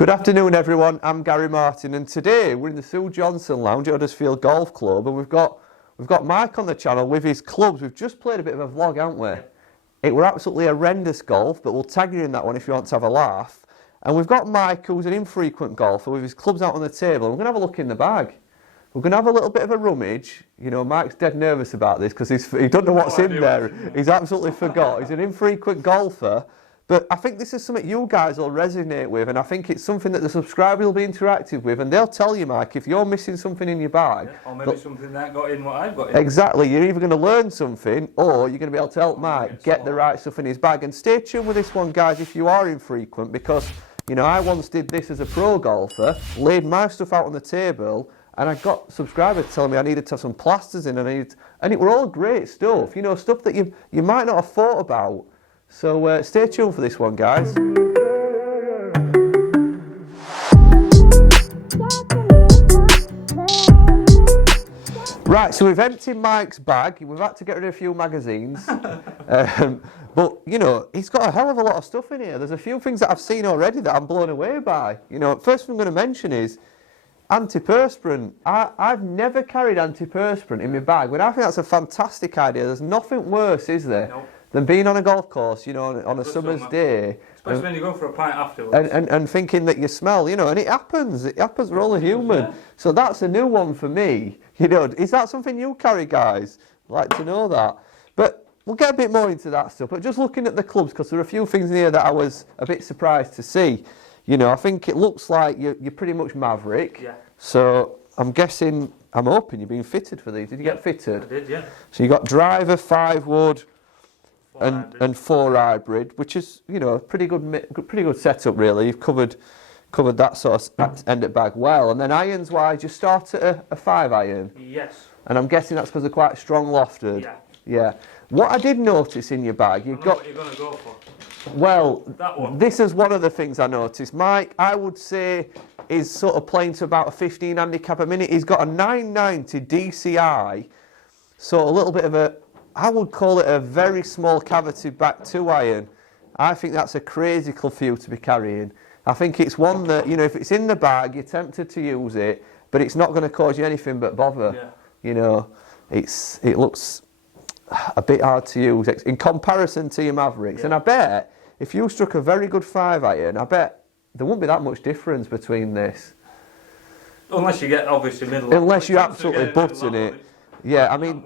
Good afternoon everyone, I'm Gary Martin and today we're in the Sue Johnson Lounge at Huddersfield Golf Club and we've got Mike on the channel with his clubs. We've just played a bit of a vlog, haven't we? It were absolutely horrendous golf, but we'll tag you in that one if you want to have a laugh. And we've got Mike, who's an infrequent golfer, with his clubs out on the table, and we're going to have a look in the bag. We're going to have a little bit of a rummage. You know, Mike's dead nervous about this because he doesn't know what's in there. He's absolutely forgot. He's an infrequent golfer. But I think this is something you guys will resonate with, and I think it's something that the subscribers will be interactive with, and they'll tell you, Mike, if you're missing something in your bag. Yeah, or maybe something that got in what I've got in. Exactly, you're either going to learn something, or you're going to be able to help Mike get the right stuff in his bag. And stay tuned with this one, guys, if you are infrequent, because, you know, I once did this as a pro golfer, laid my stuff out on the table, and I got subscribers telling me I needed to have some plasters in, and it were all great stuff, you know, stuff that you might not have thought about. So stay tuned for this one, guys. Right, so we've emptied Mike's bag. We've had to get rid of a few magazines. But, you know, he's got a hell of a lot of stuff in here. There's a few things that I've seen already that I'm blown away by. You know, first thing I'm going to mention is antiperspirant. I've never carried antiperspirant in my bag, but I think that's a fantastic idea. There's nothing worse, is there? Nope. Than being on a golf course, you know, on a summer's day. Especially when you go for a pint afterwards. And thinking that you smell, you know, and it happens, we're all human. Yeah. So that's a new one for me. You know, is that something you carry, guys? I'd like to know that. But we'll get a bit more into that stuff. But just looking at the clubs, because there are a few things in here that I was a bit surprised to see. You know, I think it looks like you're pretty much Maverick. Yeah. So I'm guessing, I'm hoping you're being fitted for these. Did you get fitted? I did, yeah. So you got driver, 5-wood, and 4 hybrid, which is, you know, pretty good setup really. You've covered that sort of end of bag well. And then irons wise, you start at a 5 iron. Yes. And I'm guessing that's because they're quite strong lofted. Yeah. Yeah. What I did notice in your bag, you've got. What you're going to go for. Well, that one. This is one of the things I noticed. Mike, I would say, is sort of playing to about a 15 handicap a minute. He's got a 990 DCI, so a little bit of a. I would call it a very small cavity back 2 iron. I think that's a crazy club for you to be carrying. I think it's one that, you know, if it's in the bag, you're tempted to use it, but it's not going to cause you anything but bother. Yeah. You know, it looks a bit hard to use in comparison to your Mavericks. Yeah. And I bet if you struck a very good 5 iron, I bet there won't be that much difference between this. Unless you get obviously middle. Unless you absolutely button it. Yeah, I mean,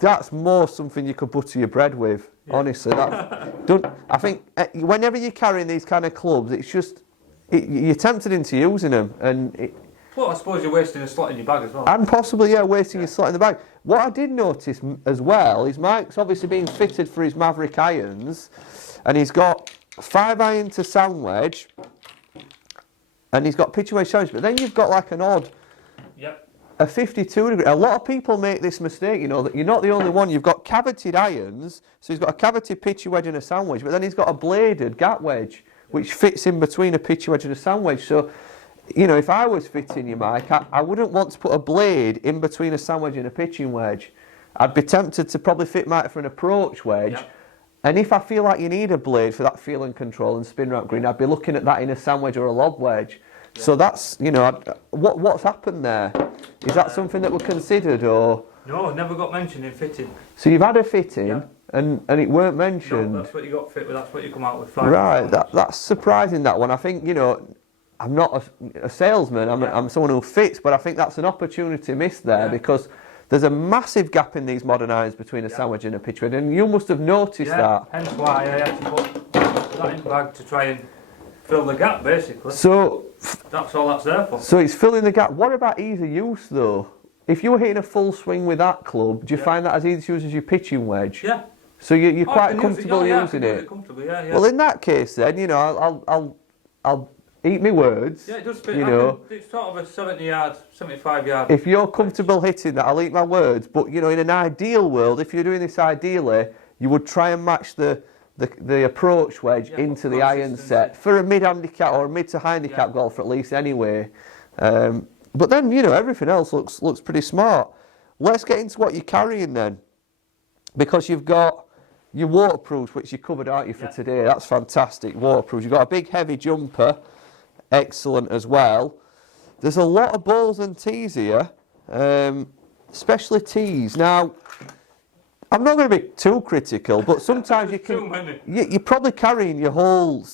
that's more something you could butter your bread with, honestly. I think whenever you're carrying these kind of clubs, it's just, you're tempted into using them. Well, I suppose you're wasting a slot in your bag as well. And possibly, yeah, wasting your slot in the bag. What I did notice as well is Mike's obviously being fitted for his Maverick Irons, and he's got 5 iron to sound wedge, and he's got pitch wedge sound wedge, but then you've got like an odd... Yep. A 52 degree. A lot of people make this mistake, you know, that you're not the only one. You've got cavitied irons, so he's got a cavity pitchy wedge and a sand wedge, but then he's got a bladed gap wedge, which fits in between a pitchy wedge and a sand wedge. So, you know, if I was fitting you, Mike, I wouldn't want to put a blade in between a sand wedge and a pitching wedge. I'd be tempted to probably fit Mike for an approach wedge. Yep. And if I feel like you need a blade for that feel and control and spin ramp green, I'd be looking at that in a sand wedge or a lob wedge. Yeah. So that's, you know, what's happened there? Is that something that were considered, or...? No, never got mentioned in fitting. So you've had a fitting, and it weren't mentioned? No, that's what you got fit with, that's what you come out with. Right, that's surprising, that one. I think, you know, I'm not a salesman, I'm someone who fits, but I think that's an opportunity missed there, because there's a massive gap in these modern irons between a sandwich and a pitch wedge, and you must have noticed that. Hence why I had to put that in the bag to try and fill the gap, basically. So that's all that's there for. So it's filling the gap. What about ease of use, though? If you were hitting a full swing with that club, do you find that as easy to use as your pitching wedge? Yeah. So you're quite comfortable using it? Comfortably, yeah. Well, in that case, then, you know, I'll eat my words. Yeah, it does fit. You know, it's sort of a 75 yard. If you're comfortable hitting that, I'll eat my words. But, you know, in an ideal world, if you're doing this ideally, you would try and match the approach wedge into the iron set for a mid-handicap or a mid to high handicap golfer at least anyway. But then, you know, everything else looks pretty smart. Let's get into what you're carrying then, because you've got your waterproofs, which you covered, aren't you, for today? That's fantastic, waterproof. You've got a big heavy jumper, excellent as well. There's a lot of balls and tees here, especially tees. Now, I'm not going to be too critical, but sometimes you can. You're probably carrying your whole.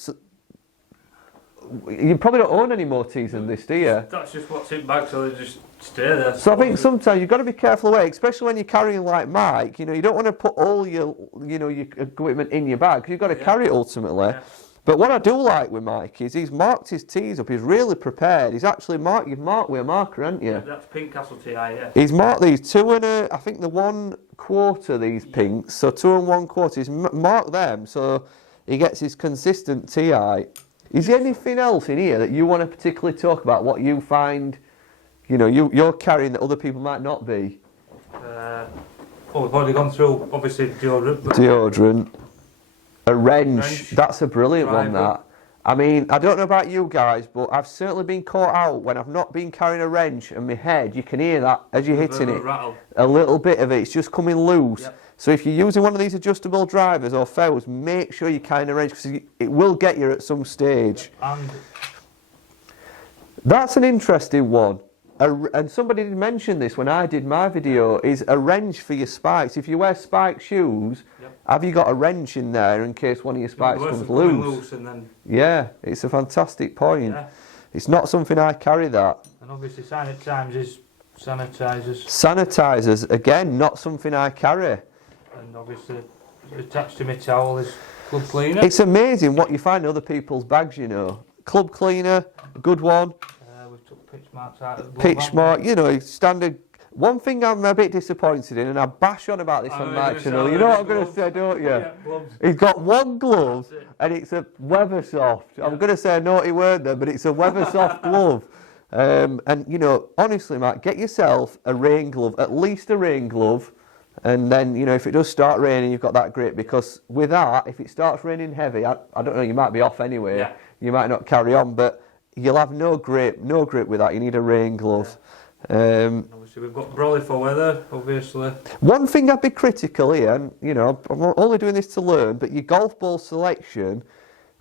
You probably don't own any more tees than this, do you? That's just what's in back, so they just stay there. So I think sometimes you've got to be careful away, especially when you're carrying like Mike. You know, you don't want to put all your, your equipment in your bag because you've got to carry it ultimately. Yeah. But what I do like with Mike is he's marked his tees up. He's really prepared. He's actually marked. You've marked with a marker, haven't you? Yeah, that's pink Castle TI. Yeah. He's marked these 2 and I think the 1/4 these pinks. So 2 and 1/4. He's marked them so he gets his consistent TI. Is there anything else in here that you want to particularly talk about? What you find, you're carrying that other people might not be? We've already gone through, obviously, deodorant. Deodorant. A wrench. That's a brilliant one, that. I mean, I don't know about you guys, but I've certainly been caught out when I've not been carrying a wrench and my head, you can hear that as you're hitting it. Rattle. A little bit of it's just coming loose. Yep. So if you're using one of these adjustable drivers or fails, make sure you carry a wrench because it will get you at some stage. Yep. And that's an interesting one. And somebody did mention this when I did my video, is a wrench for your spikes. If you wear spike shoes, have you got a wrench in there in case one of your spikes comes loose? And then Yeah, it's a fantastic point. Yeah. It's not something I carry that. And obviously sanitizers. Sanitizers, again, not something I carry. And obviously attached to my towel is club cleaner. It's amazing what you find in other people's bags, Club cleaner, a good one. We've took pitch marks out of the pitch mark, standard. One thing I'm a bit disappointed in, and I bash on about this on my channel. You know what I'm going to say, don't you? Yeah, he's got one glove, and it's a Weathersoft. Yeah. I'm going to say a naughty word there, but it's a Weathersoft glove. And honestly, Matt, get yourself a rain glove, at least a rain glove. And then, if it does start raining, you've got that grip, because with that, if it starts raining heavy, I don't know, you might be off anyway. Yeah. You might not carry on, but you'll have no grip with that. You need a rain glove. Yeah. Obviously, we've got brolly for weather, obviously. One thing I'd be critical here, and I'm only doing this to learn, but your golf ball selection,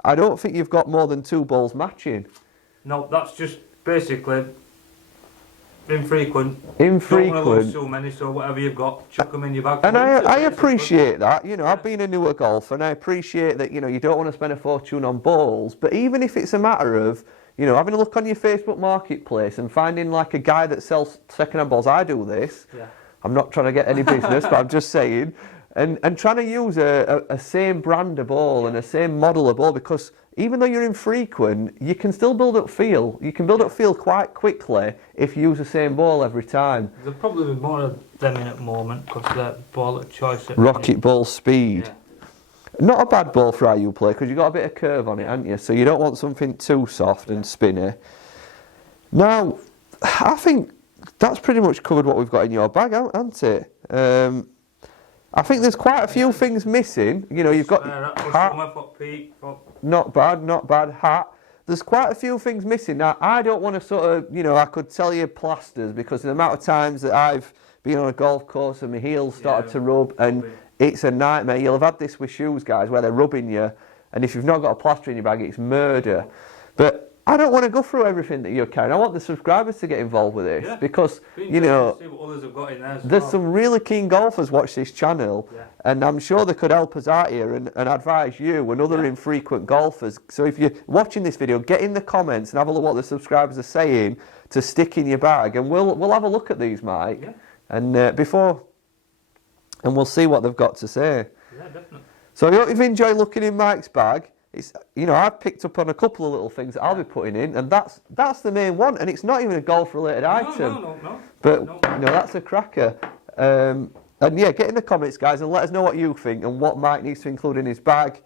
I don't think you've got more than 2 balls matching. No, that's just basically infrequent. Don't want to lose too many, so whatever you've got, chuck them in your bag. And I appreciate that. I've been a newer golfer, and I appreciate that. You don't want to spend a fortune on balls, but even if it's a matter of having a look on your Facebook Marketplace and finding like a guy that sells second-hand balls. I do this. Yeah. I'm not trying to get any business, but I'm just saying, and trying to use a same brand of ball and a same model of ball, because even though you're infrequent, you can still build up feel. You can build up feel quite quickly if you use the same ball every time. There'll probably be more of them in at the moment because they're ball of choice. Rocket ball speed. Yeah. Not a bad ball for how you play, because you've got a bit of curve on it, haven't you? So you don't want something too soft and spinny. Now, I think that's pretty much covered what we've got in your bag, hasn't it? I think there's quite a few things missing. You've got hat. Not bad. Hat. There's quite a few things missing. Now, I don't want to sort of, I could tell you plasters, because the amount of times that I've been on a golf course and my heels started to rub, and it's a nightmare. You'll have had this with shoes, guys, where they're rubbing you, and if you've not got a plaster in your bag, it's murder. But I don't want to go through everything that you're carrying. I want the subscribers to get involved with this, because, see what others have got in there there's some really keen golfers watch this channel, and I'm sure they could help us out here and advise you and other infrequent golfers. So if you're watching this video, get in the comments and have a look what the subscribers are saying to stick in your bag, and we'll have a look at these, Mike. Yeah. And and we'll see what they've got to say. Yeah, definitely. So I hope you've enjoyed looking in Mike's bag. It's, I've picked up on a couple of little things that I'll be putting in, and that's the main one, and it's not even a golf-related item. No. But that's a cracker. And yeah, get in the comments, guys, and let us know what you think and what Mike needs to include in his bag.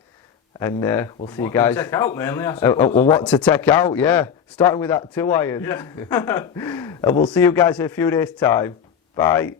And we'll see you guys. What to take out mainly, I suppose. What to take out, yeah. Starting with that 2-iron. Yeah. And we'll see you guys in a few days' time. Bye.